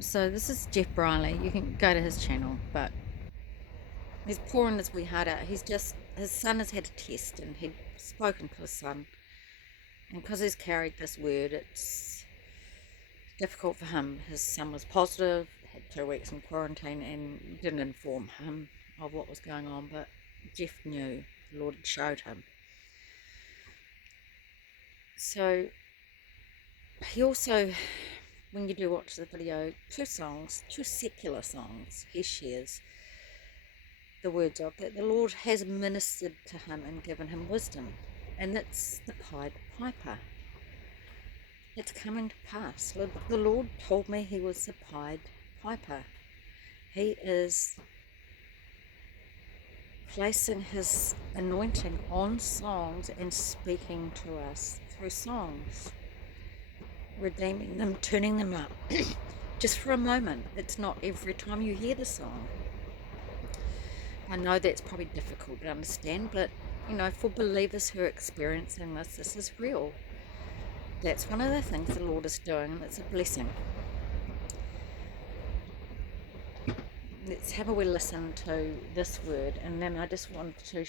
So this is Jeff Bryerly. You can go to his channel, but he's pouring his wee heart out. His son has had a test, and he'd spoken to his son, and because he's carried this word, it's difficult for him. His son was positive, had 2 weeks in quarantine, and didn't inform him of what was going on, but Jeff knew. The Lord had showed him. So he also, when you do watch the video, 2 songs, 2 secular songs, he shares the words of that the Lord has ministered to him and given him wisdom, and that's the Pied Piper. It's coming to pass. The Lord told me he was the Pied Piper. He is placing his anointing on songs and speaking to us through songs, redeeming them, turning them up just for a moment. It's not every time you hear the song. I know that's probably difficult to understand, but for believers who are experiencing this is real. That's one of the things the Lord is doing, and it's a blessing. Let's have a wee listen to this word, and then I just want to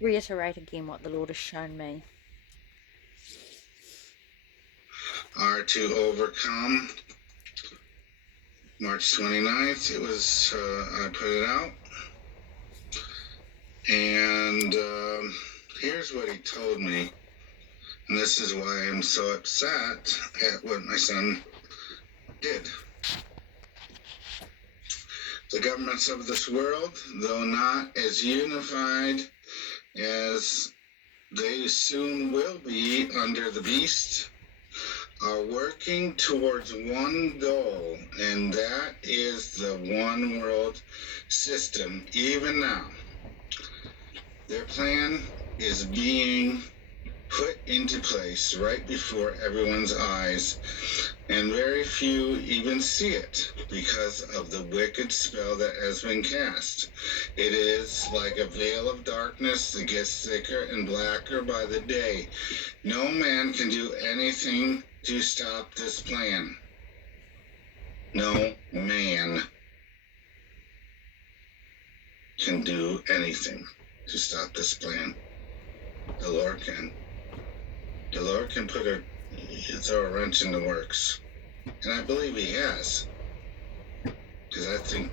reiterate again what the Lord has shown me. Are to overcome. March 29th, it was, I put it out. And here's what he told me. And this is why I'm so upset at what my son did. The governments of this world, though not as unified as they soon will be under the beast, are working towards one goal, and that is the one world system. Even now, their plan is being put into place right before everyone's eyes, and very few even see it because of the wicked spell that has been cast. It is like a veil of darkness that gets thicker and blacker by the day. No man can do anything to stop this plan. No man can do anything to stop this plan. The Lord can. The Lord can throw a wrench in the works. And I believe he has. Because I think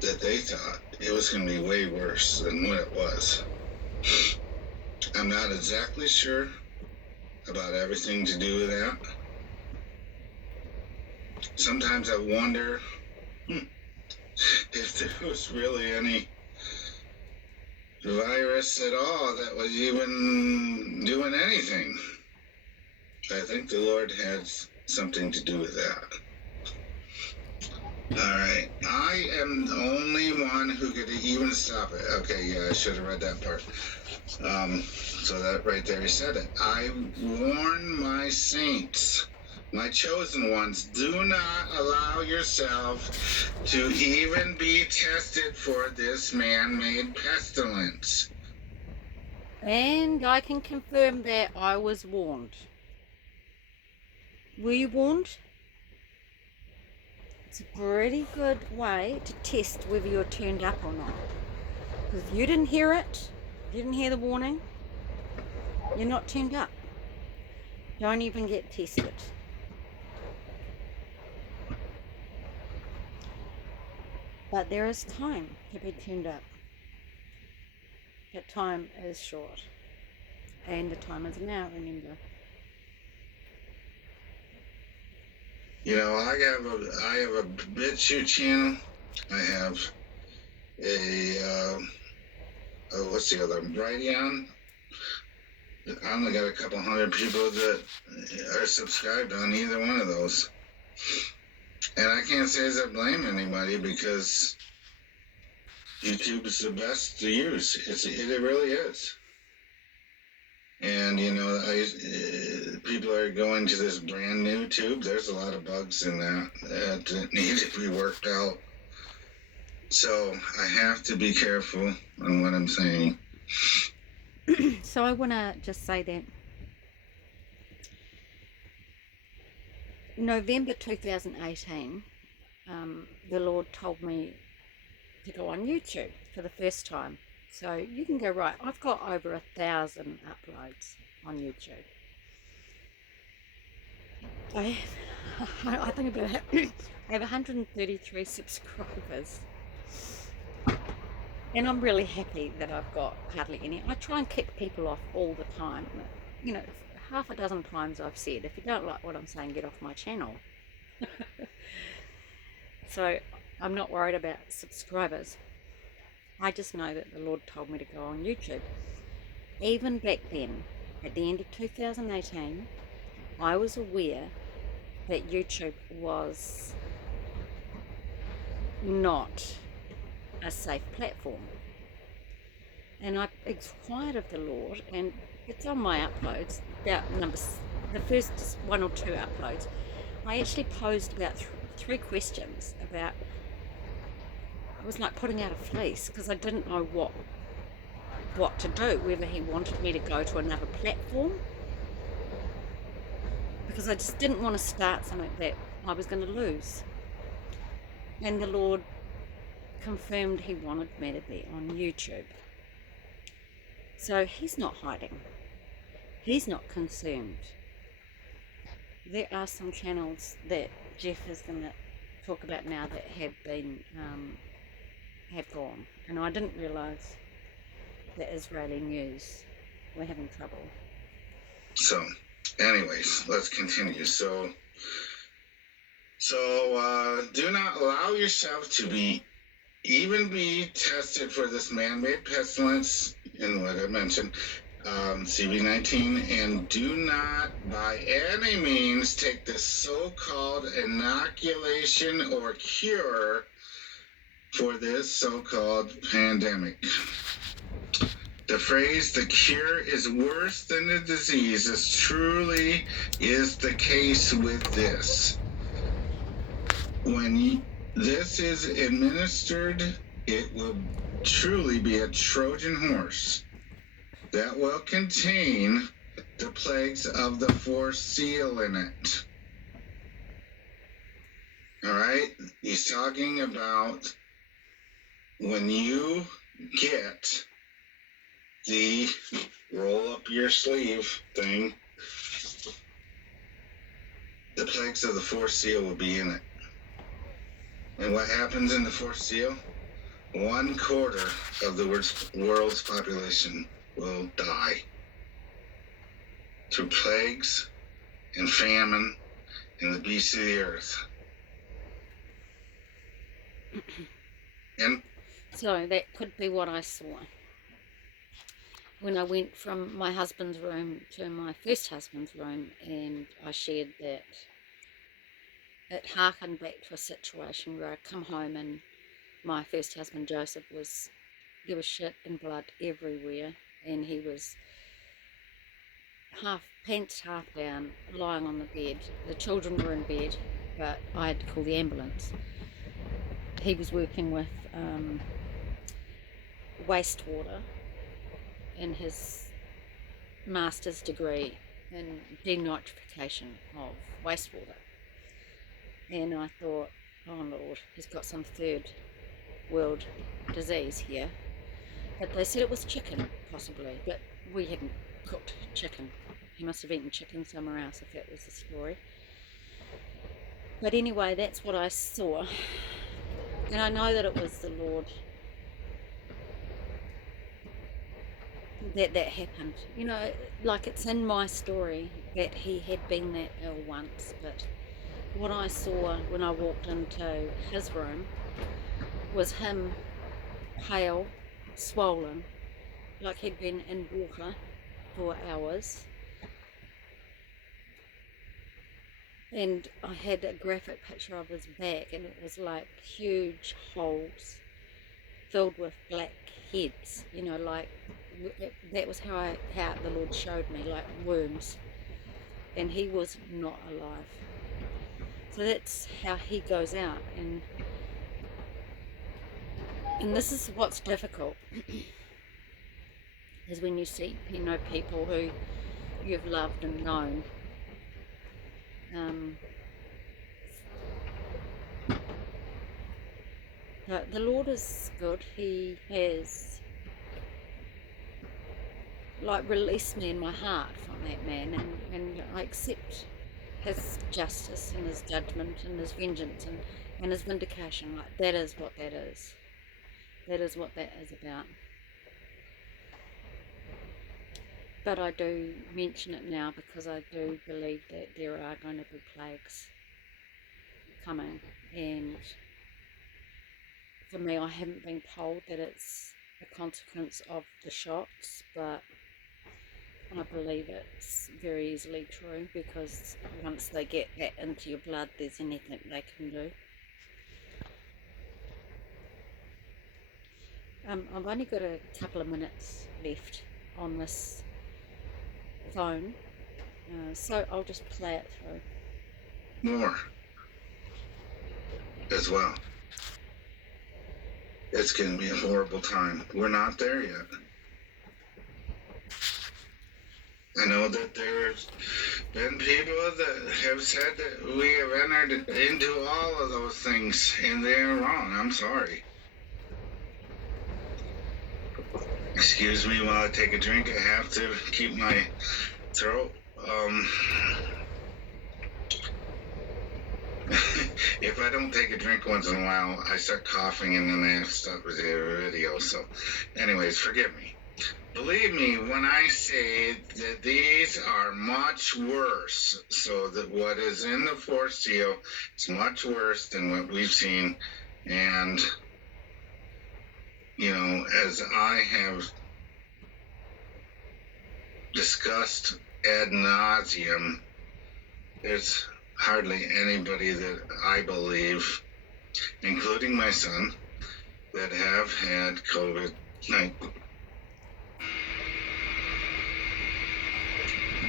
that they thought it was going to be way worse than what it was. I'm not exactly sure about everything to do with that. Sometimes I wonder if there was really any virus at all that was even doing anything. I think the Lord had something to do with that. Alright, I am the only one who could even stop it. Okay, yeah, I should have read that part. So that right there, he said it. I warn my saints, my chosen ones, do not allow yourself to even be tested for this man-made pestilence. And I can confirm that I was warned. Were you warned? It's a pretty good way to test whether you're turned up or not. Because if you didn't hear it, you didn't hear the warning, you're not turned up. Don't even get tested. But there is time to be turned up. That time is short. And the time is now, remember. You know, I have a BitChute channel. I have a what's the other? Brighteon. I only got a couple hundred people that are subscribed on either one of those. And I can't say as I blame anybody because YouTube is the best to use. It really is. And people are going to this brand new tube. There's a lot of bugs in that need to be worked out. So I have to be careful on what I'm saying. So I want to just say that November 2018, the Lord told me to go on YouTube for the first time. So you can go right. I've got over 1,000 uploads on YouTube. I think about I have 133 subscribers. And I'm really happy that I've got hardly any. I try and kick people off all the time. You know, half a dozen times I've said, if you don't like what I'm saying, get off my channel. So I'm not worried about subscribers. I just know that the Lord told me to go on YouTube. Even back then, at the end of 2018, I was aware that YouTube was not a safe platform. And I inquired of the Lord, and it's on my uploads, about the first one or two uploads. I actually posed about three questions about, it was like putting out a fleece, because I didn't know what to do, whether he wanted me to go to another platform, because I just didn't want to start something that I was going to lose. And the Lord confirmed he wanted me to be on YouTube. So he's not hiding. He's not concerned. There are some channels that Jeff is going to talk about now that have been, have gone. And I didn't realise that Israeli news were having trouble. So, anyways, let's continue. So do not allow yourself to be tested for this man-made pestilence, in what I mentioned, CV-19, and do not by any means take the so-called inoculation or cure for this so-called pandemic. The phrase, the cure is worse than the disease, is truly is the case with this. When this is administered, it will truly be a Trojan horse that will contain the plagues of the fourth seal in it. All right? He's talking about when you get the roll up your sleeve thing, the plagues of the fourth seal will be in it. And what happens in the fourth seal? 1/4 of the world's population will die through plagues and famine and the beasts of the earth. And so that could be what I saw when I went from my husband's room to my first husband's room, and I shared that it harkened back to a situation where I'd come home and my first husband Joseph there was shit and blood everywhere, and he was pants half down, lying on the bed. The children were in bed, but I had to call the ambulance. He was working with wastewater in his master's degree in denitrification of wastewater. And I thought, oh Lord, he's got some third world disease here. But they said it was chicken, possibly, but we hadn't cooked chicken. He must have eaten chicken somewhere else if that was the story. But anyway, that's what I saw. And I know that it was the Lord that happened. You know, like it's in my story that he had been that ill once, but what I saw when I walked into his room was him pale, swollen, like he'd been in water for hours. And I had a graphic picture of his back, and it was like huge holes filled with black heads, you know, like that was how the Lord showed me, like worms. And he was not alive. So that's how he goes out. And this is what's difficult, is when you see, you know, people who you've loved and known But the Lord is good. He has released me in my heart from that man, and I accept his justice and his judgment and his vengeance and his vindication. That is what that is. That is what that is about. But I do mention it now because I do believe that there are going to be plagues coming, and for me, I haven't been told that it's a consequence of the shots, but I believe it's very easily true, because once they get that into your blood, there's anything they can do. I've only got a couple of minutes left on this phone, so I'll just play it through. More as well. It's going to be a horrible time. We're not there yet. I know that there's been people that have said that we have entered into all of those things, and they're wrong. I'm sorry. Excuse me while I take a drink. I have to keep my throat. If I don't take a drink once in a while, I start coughing, and then I have to stop the video. So, anyways, forgive me. Believe me when I say that these are much worse. So that what is in the force seal is much worse than what we've seen. And, you know, as I have discussed ad nauseum, there's hardly anybody that I believe, including my son, that have had COVID-19.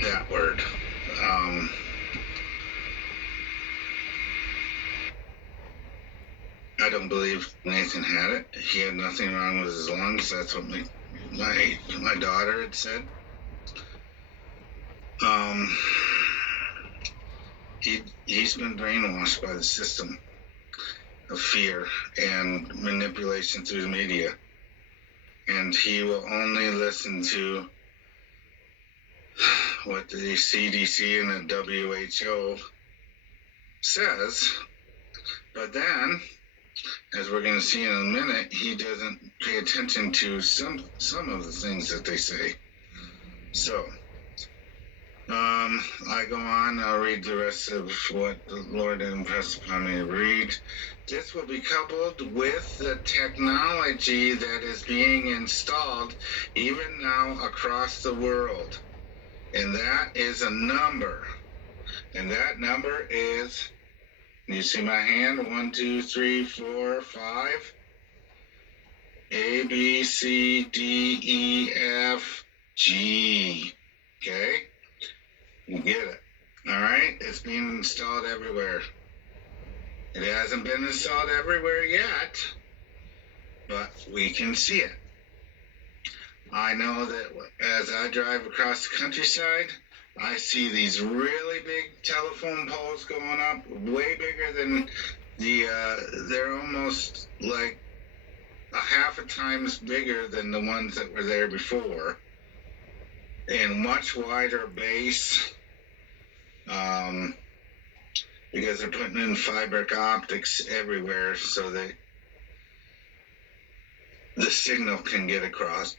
That word. I don't believe Nathan had it. He had nothing wrong with his lungs. That's what my daughter had said. He's been brainwashed by the system of fear and manipulation through the media, and he will only listen to what the CDC and the WHO says. But then, as we're going to see in a minute, he doesn't pay attention to some of the things that they say. So, I go on. I'll read the rest of what the Lord impressed upon me to read. This will be coupled with the technology that is being installed even now across the world. And that is a number. And that number is, you see my hand? 1, 2, 3, 4, 5. A, B, C, D, E, F, G. Okay? You get it. All right? It's being installed everywhere. It hasn't been installed everywhere yet, but we can see it. I know that as I drive across the countryside, I see these really big telephone poles going up, way bigger than they're almost like a half a times bigger than the ones that were there before, and much wider base, because they're putting in fiber optics everywhere so that the signal can get across.